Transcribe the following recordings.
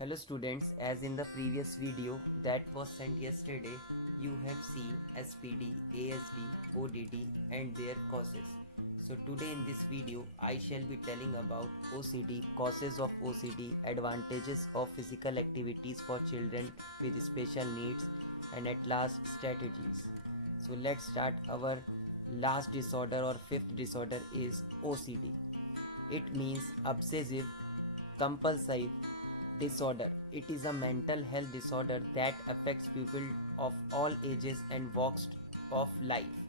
Hello students, as in the previous video that was sent yesterday, you have seen SPD, ASD, ODD and their causes. So today in this video, I shall be telling about OCD, causes of OCD, advantages of physical activities for children with special needs and at last strategies. So let's start. Our last disorder or fifth disorder is OCD. It means obsessive compulsive disorder. It is a mental health disorder that affects people of all ages and walks of life.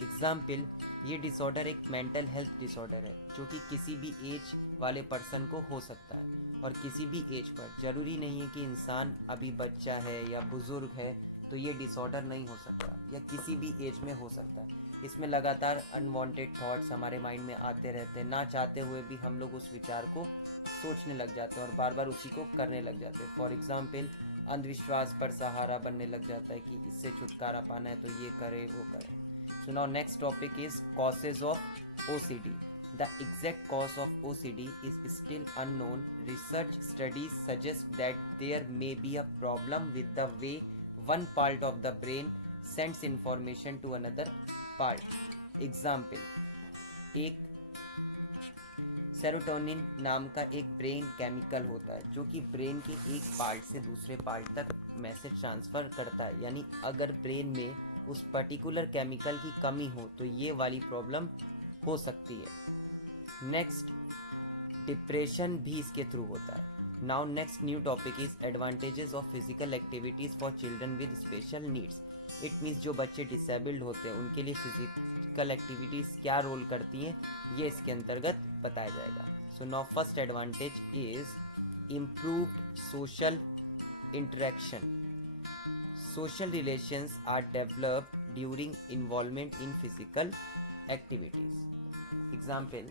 Example, ये disorder एक mental health disorder है जो कि किसी भी as वाले person को हो सकता है और किसी भी एज पर। ज़रूरी नहीं है कि इंसान अभी बच्चा है या बुज़ुर्ग है तो ये डिसऑर्डर नहीं हो सकता, या किसी भी एज में हो सकता है। इसमें लगातार अनवांटेड थॉट्स हमारे माइंड में आते रहते हैं, ना चाहते हुए भी हम लोग उस विचार को सोचने लग जाते हैं और बार बार उसी को करने लग जाते हैं। फॉर एग्जाम्पल, अंधविश्वास पर सहारा बनने लग जाता है कि इससे छुटकारा पाना है तो ये करे वो करे। So now next topic is causes of OCD. The exact cause of OCD is still unknown. Research studies suggest that there may be a problem with the way one part of the brain sends information to another part. Example, एक serotonin नाम का एक brain chemical होता है जो कि brain के एक पार्ट से दूसरे पार्ट तक मैसेज ट्रांसफ़र करता है। यानी अगर ब्रेन में उस पर्टिकुलर केमिकल की कमी हो तो ये वाली प्रॉब्लम हो सकती है। नेक्स्ट, डिप्रेशन भी इसके थ्रू होता है। Now next new topic is advantages of physical activities for children with special needs. It means जो बच्चे डिसेबल्ड होते हैं उनके लिए फिजिकल एक्टिविटीज़ क्या रोल करती हैं, ये इसके अंतर्गत बताया जाएगा। So now first advantage is improved social interaction. Social relations are developed during involvement in physical activities. Example,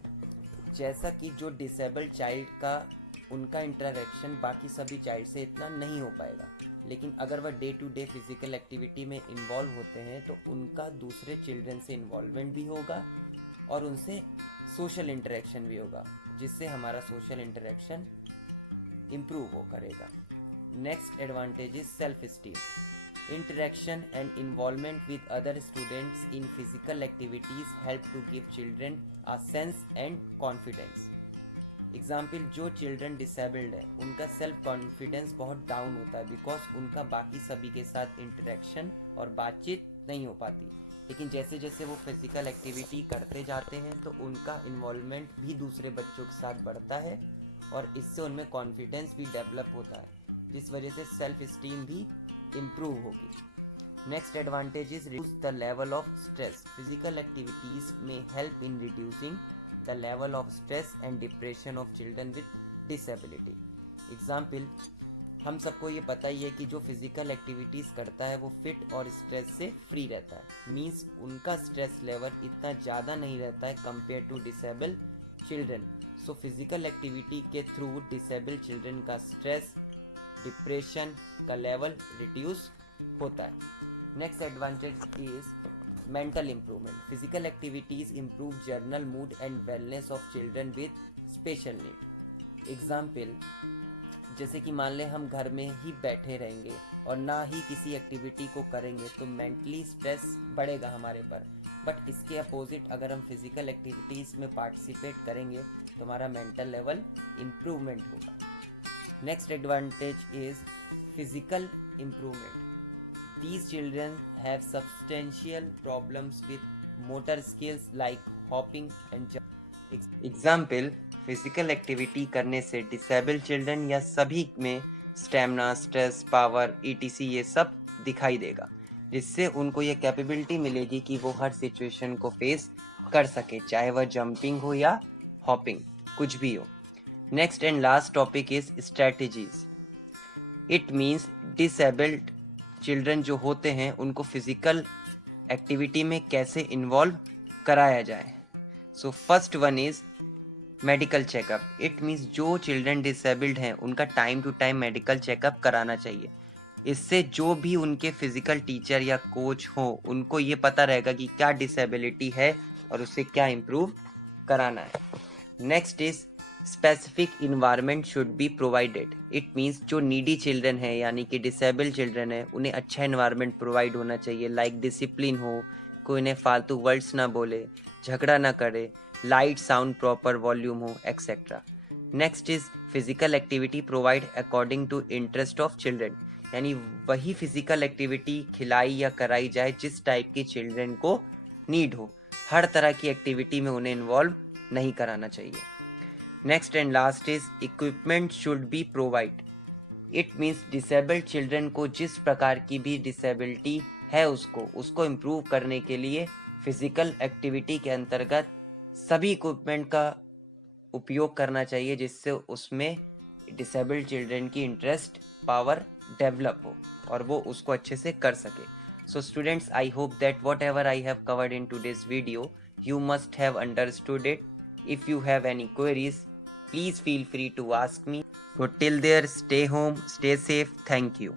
जैसा कि जो डिसेबल्ड चाइल्ड का उनका इंटरेक्शन बाकी सभी चाइल्ड से इतना नहीं हो पाएगा, लेकिन अगर वह day to day physical activity में इन्वॉल्व होते हैं तो उनका दूसरे चिल्ड्रन से इन्वॉल्वमेंट भी होगा और उनसे सोशल इंटरेक्शन भी होगा, जिससे हमारा सोशल इंटरेक्शन इम्प्रूव हो करेगा। Next advantage is self esteem. Interaction and involvement with other students in physical activities help to give children a sense and confidence. Example, जो चिल्ड्रन डिसेबल्ड है उनका सेल्फ कॉन्फिडेंस बहुत डाउन होता है because उनका बाकी सभी के साथ इंटरेक्शन और बातचीत नहीं हो पाती। लेकिन जैसे जैसे वो फिजिकल एक्टिविटी करते जाते हैं तो उनका इन्वॉल्वमेंट भी दूसरे बच्चों के साथ बढ़ता है और इससे उनमें कॉन्फिडेंस भी डेवलप होता है, जिस वजह से सेल्फ स्टीम भी इम्प्रूव होगी। Next advantage is reduce the level of stress. Physical activities में help in reducing the level of stress and depression of children with disability. Example, हम सबको ये पता ही है कि जो फिजिकल एक्टिविटीज़ करता है वो फिट और स्ट्रेस से फ्री रहता है। मीन्स उनका स्ट्रेस लेवल इतना ज़्यादा नहीं रहता है compare to disable children. So physical activity के थ्रू डिसेबल चिल्ड्रन का स्ट्रेस, डिप्रेशन का लेवल रिड्यूस होता है। Next advantage is mental improvement. Physical activities improve general mood and wellness of children with special need. Example, जैसे कि मान लें हम घर में ही बैठे रहेंगे और ना ही किसी एक्टिविटी को करेंगे तो मेंटली स्ट्रेस बढ़ेगा हमारे पर, बट इसके अपोजिट अगर हम फिजिकल एक्टिविटीज़ में पार्टिसिपेट करेंगे तो हमारा मेंटल लेवल इम्प्रूवमेंट होगा. Next advantage is physical improvement. These children have substantial problems with motor skills like hopping and jumping. Example, physical activity करने से disabled children या सभी में स्टेमिना, स्ट्रेस, पावर, etc ये सब दिखाई देगा, जिससे उनको ये कैपेबिलिटी मिलेगी कि वो हर सिचुएशन को फेस कर सके, चाहे वह जंपिंग हो या हॉपिंग, कुछ भी हो. Next and last topic is strategies. It means disabled children जो होते हैं उनको फिजिकल एक्टिविटी में कैसे इन्वॉल्व कराया जाए. So first one is medical checkup. It means जो चिल्ड्रन डिसेबल्ड हैं उनका time to time medical checkup कराना चाहिए. इससे जो भी उनके फिजिकल टीचर या कोच हो उनको ये पता रहेगा कि क्या डिसेबिलिटी है और उसे क्या इम्प्रूव कराना है. Next is specific environment should be provided. It means जो नीडी चिल्ड्रन है यानी कि डिसेबल चिल्ड्रन है उन्हें अच्छा इन्वायरमेंट प्रोवाइड होना चाहिए, लाइक डिसिप्लिन हो, कोई उन्हें फालतू वर्ड्स ना बोले, झगड़ा ना करे, लाइट साउंड प्रॉपर वॉल्यूम हो, etcetera. Next is physical activity provide according to interest of children, यानी वही फिजिकल एक्टिविटी खिलाई या कराई जाए जिस टाइप की चिल्ड्रन को नीड हो, हर तरह की एक्टिविटी में उन्हें इन्वॉल्व नहीं कराना चाहिए। Next and last is equipment should be provide. It means disabled children को जिस प्रकार की भी डिसेबिलिटी है उसको इम्प्रूव करने के लिए फिजिकल एक्टिविटी के अंतर्गत सभी इक्विपमेंट का उपयोग करना चाहिए जिससे उसमें डिसेबल्ड चिल्ड्रन की इंटरेस्ट पावर डेवलप हो और वो उसको अच्छे से कर सके। So students, I hope that what ever I have covered in today's video you must have understood it. If you have any queries, please feel free to ask me. So till there, stay home, stay safe. Thank you.